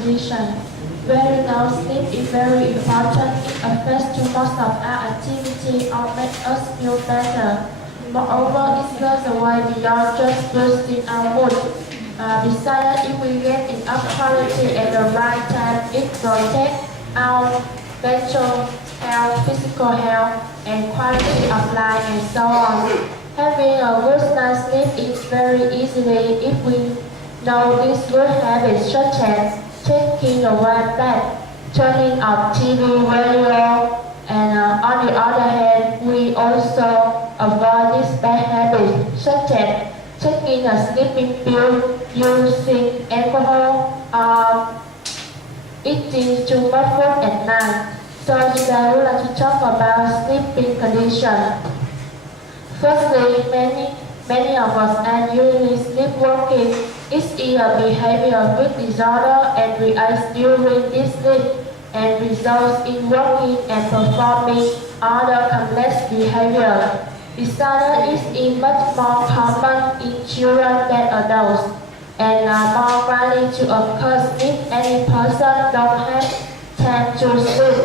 condition. Very now sleep is very important. It affects to most of our activity or makes us feel better. Moreover, it goes away beyond just boosting our mood. Besides, if we get enough quality at the right time, it protects our mental health, physical health, and quality of life, and so on. Having a good night's sleep is very easily if we know these good habits such as taking a white bed, turning off TV, radio, and on the other hand, we also avoid these bad habits such as taking a sleeping pill, using alcohol, eating too much food at night. So today I would like to talk about sleeping condition. Firstly, many of us are usually sleepwalking. It's a behavioral disorder and reacts during this sleep and results in working and performing other complex behavior. Disorder is much more common in children than adults and are more likely to occur if any person don't have time to sleep.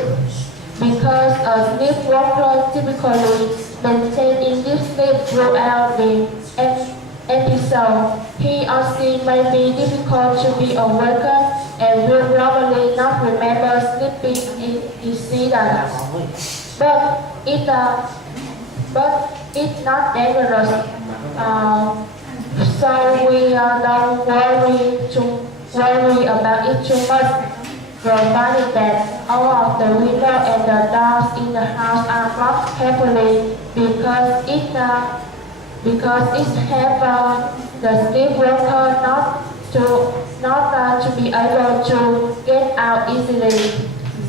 Because a sleepwalker typically maintains deep sleep throughout the episode, he or she may be difficult to be awakened and will probably not remember sleeping incidents. But it's not dangerous, so we don't worry about it too much, provided that all of the windows and the doors in the house are locked carefully because it helps the sleepwalker not to be able to get out easily.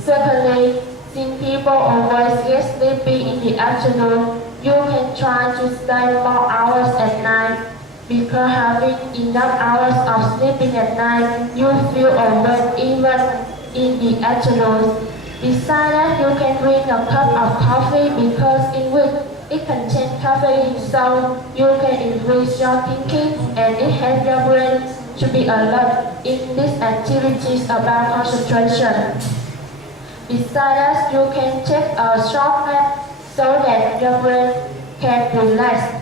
Secondly, since people always get sleepy in the afternoon, you can try to stay more hours at night. Because having enough hours of sleeping at night, you feel awake even in the afternoon. Besides that, you can drink a cup of coffee because in which it contains caffeine, so you can increase your thinking and it helps your brain to be alert in these activities about concentration. Besides that, you can take a short nap so that your brain can relax.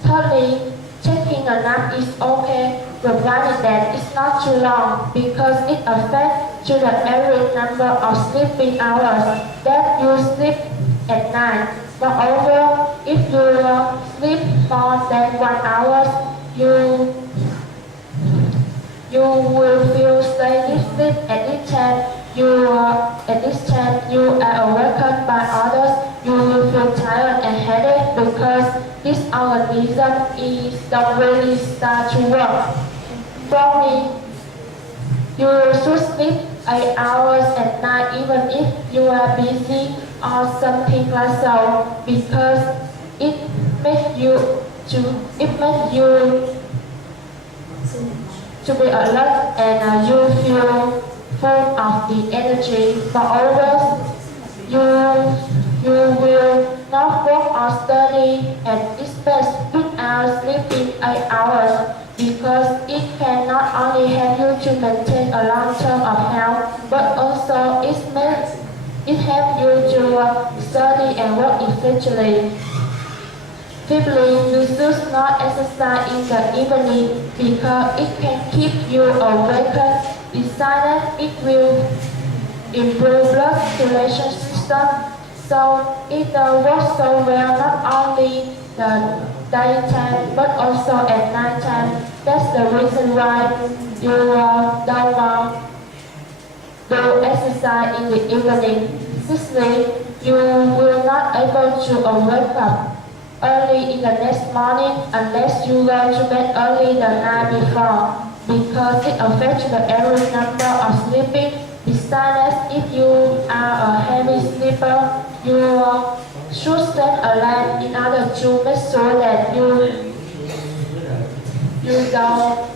Thirdly, taking a nap is okay, provided that it's not too long because it affects to the average number of sleeping hours that you sleep at night. Moreover, if you sleep more than 1 hour, you will feel steady sleep at this time. At this time you are awakened by others. You will feel tired and headache because this organism don't really start to work. Fourthly, you should sleep 8 hours at night even if you are busy or something like so because it makes you to be alert and you feel full of the energy. Moreover, you will not work or study at its best without sleeping 8 hours because it can not only help you to maintain a long term of health, but also it helps you to study and work effectively. Fifthly, you should not exercise in the evening because it can keep you awake. Besides that, it will improve blood circulation system, so it works so well not only the daytime but also at night time. That's the reason why you don't do exercise in the evening. Sixthly, you will not able to wake up early in the next morning unless you go to bed early the night before because it affects the average number of sleeping. Besides, if you are a heavy sleeper, you should set a alarm in order to make sure that you wake up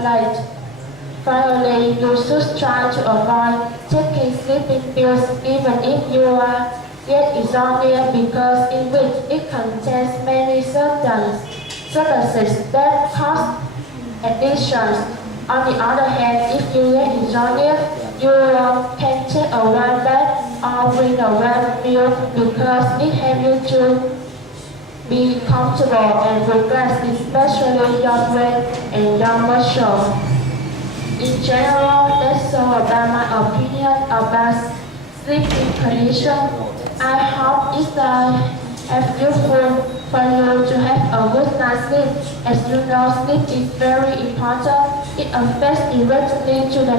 late. Finally, you should try to avoid taking sleeping pills even if you get insomnia because in which it contains many substances that cause addictions. On the other hand, if you get insomnia, you can take a warm bath or drink a warm milk because it helps you to be comfortable and relax, especially your brain and your muscles. In general, that's all about my opinion about sleeping condition. I hope it's helpful for you to have a good night's sleep. As you know, sleep is very important. It affects directly to the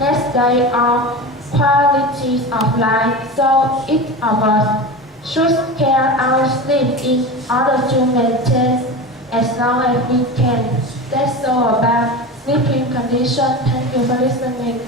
next day or quality of life. So each of us should care our sleep in order to maintain as long as we can. That's all about sleeping condition. Thank you for listening.